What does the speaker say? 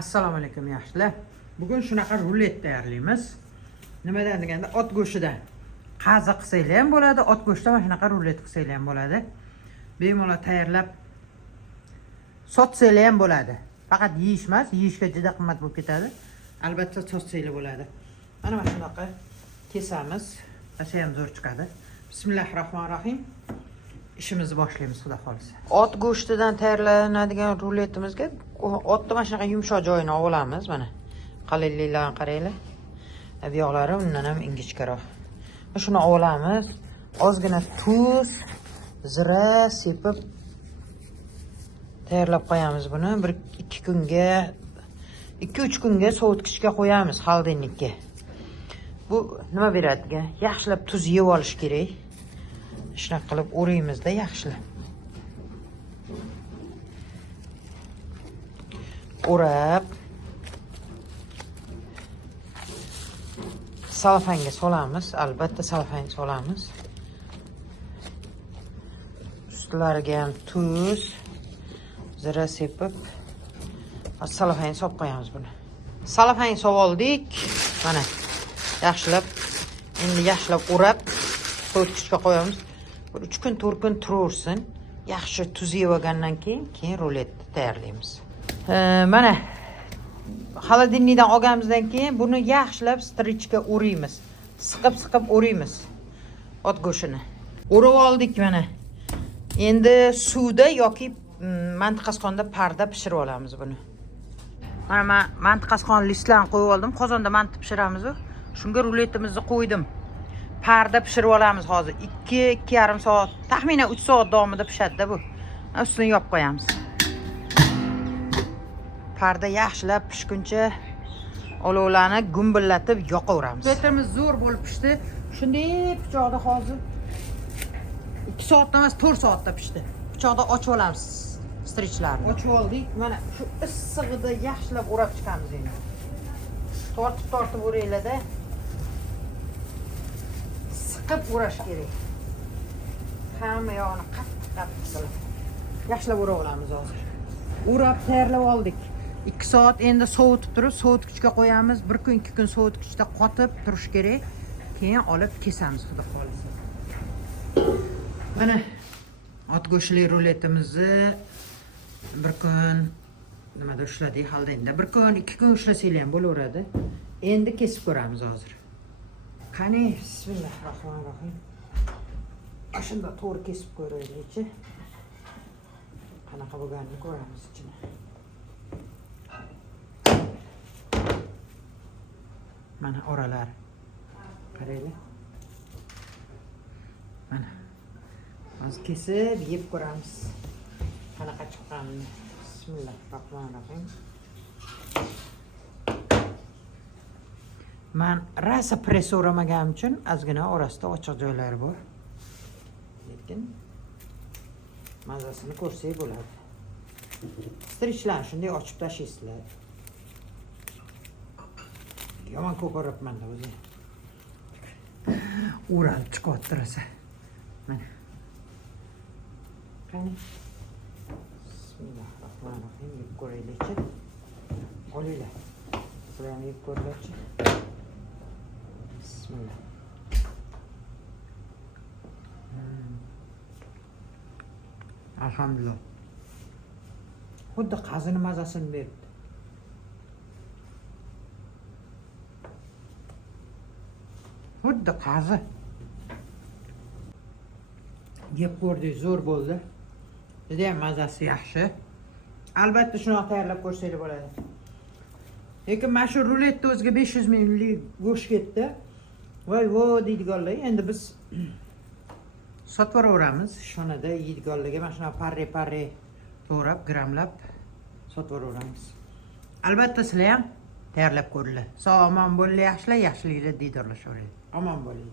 Assalomu alaykum yaxshilar. Bugun shunaqa rulet tayyorlaymiz. Nimadan deganda ot go'shtidan qazi qilsanglar ham bo'ladi, ot go'shtidan mana shunaqa rulet qilsanglar ham bo'ladi. Bemalol tayyorlab sotsanglar ham bo'ladi. Faqat yeyish emas, yeyishga juda qimmat bo'lib ketadi. Albatta sotsanglar bo'ladi. Mana shunaqa kesamiz. Asa ham zo'r chiqadi. Bismillahirrohmanirrohim. İşimizni boshlaymiz, xudo xolisa. Ot go'shtidan tayyorlanadigan ruletimizga otni mana shunaqa yumshoq joyini olamiz, mana. Qalinliklarni qaranglar. Bu yoqlari undan ham ingichkaroq. Shuni olamiz. Ozgina tuz, zira sepib tayyorlab qo'yamiz buni. 1-2 kunga, 2-3 kunga sovutgichga qo'yamiz, xolodilnikka. Bu nima beradi? Yaxshilab tuz yeb olish kerak. Shunaqa qilib o'raymizda yaxshilab. O'rab salafanga solamiz, albatta salafanga solamiz. Ustlariga ham tuz, zira sepib salafanga solib qo'yamiz buni. Salafanga solib oldik. Mana yaxshilab, endi yaxshilab o'rab sovutgichga qo'yamiz. 3 kun, 4 kun turaversin. Yaxshi tuz yeb olgandan keyin ruletni tayyorlaymiz. Mana xolodilnikdan olganimizdan keyin buni yaxshilab strichga o'raymiz. Siqib o'raymiz ot go'shtini. O'rab oldik mana. Endi suvda yoki mantiqasqonda parda pishirib olamiz buni. Mana men mantiqasqon listlarini qo'yib oldim. Qozonda manti pishiramiz. Shunga ruletimizni qo'ydim. Parda pishirib olamiz hozir. 2-2,5 soat, taxminan 3 soat davomida pishadi-da bu. Ustini yopib qo'yamiz. Parda yaxshilab pishguncha olovlarni gumbillatib yoqaveramiz. Ruletimiz zo'r bo'lib pishdi. Shunday pichoqda hozir 2 soatdan emas, 4 soatda pishdi. Pichoqda ochib olamiz strichlarni. Ochib oldik. Mana shu issig'ida yaxshilab o'rab chiqamiz endi. Tortib o'raylar-da. Siqib o'rash kerak. Hamma yog'ini qattiq qilib. Yaxshilab o'rab olamiz hozir. O'rab tayyorlab oldik. 2 soat endi sovutib turib, sovutgichga qo'yamiz. 1 kun, 2 kun sovutgichda qotib turish kerak. Keyin olib kesamiz, xudo xolisa. Mana ot go'shtli ruletimizni 1 kun nimada ushladik xolodilnikda. 1 kun, 2 kun ushlasanglar ham bo'laveradi. Endi kesib ko'ramiz hozir. Qani, bismillahirrohmanirrohim. Shunda to'g'ri kesib ko'raylik-chi. Qanaqa bo'lganini ko'ramiz ichini. Mana oralar. Qaranglar. Mana. Hozir kesib yeb ko'ramiz. Qanaqa chiqqanini. Bismillahirrohmanirrohim. Men rasa press o'ramaganim uchun ozgina orasida ochiq joylari bor. Lekin mazasini ko'rsak bo'ladi. Strichlarni shunday ochib tashlaysizlar. Yomon ko'paribman-da o'zi. O'ralib chiqyapti rasa. Mana. Qani. Bismillahirrohmanirrohim. Yeb ko'raylik-chi. Olinglar. Bularni yeb ko'raylik-chi. Bismillah. Alhamdulillah. Xuddi qazini mazasini berdi. Xuddi qazi. Yeb ko'rdik, zo'r bo'ldi. Juda ham mazasi yaxshi. Albatta shuni tayyorlab ko'rsanglar bo'ladi. Lekin mana shu ruletni o'ziga 500 minglik go'sht ketdi. Voy deydiganlar, endi biz sotib yuboramiz. Shonada yeydiganlarga mana shuna parre to'g'rab, gramlab sotib yuboramiz. Albatta sizlar ham tayyorlab ko'ringlar. Sog' omon bo'linglar, yaxshiliklar diydorlashaveraylik. Omon bo'ling.